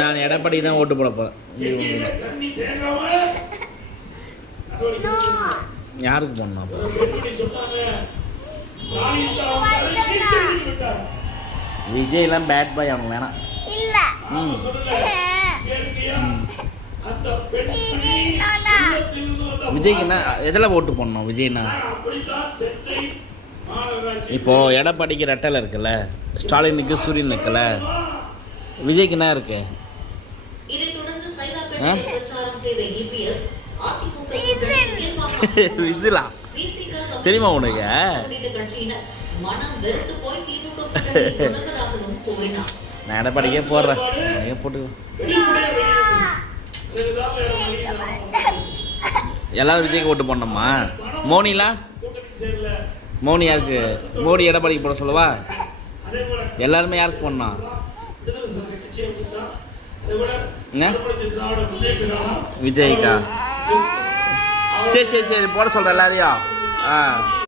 நான் எடப்பாடி தான் ஓட்டு போட போகிறேன். யாருக்கு போடணும் அப்போ? விஜய்லாம் பேட் பாய், அவங்க வேணாம். விஜய்க்கு என்ன எதில் ஓட்டு போடணும்? விஜய்னா இப்போ எடப்பாடிக்கு ரெட்டலை இருக்குல்ல, ஸ்டாலினுக்கு சூரியன் இருக்குல்ல, விஜய்க்கு என்ன இருக்கு? விசிலா தெரியுமா உனக்கு? நான் எடப்பாடிக்கே போடுறேன், போட்டு எல்லாரும் விஜய்க்கு ஓட்டு போடணுமா? மோனிலாம் மோனி யாருக்கு? மோடி எடப்பாடிக்கு போட சொல்லவா? எல்லாருமே யாருக்கு போடணும்? விஜய்க்கா? சரி சரி சரி, போட சொல்கிறேன் எல்லாரையும்.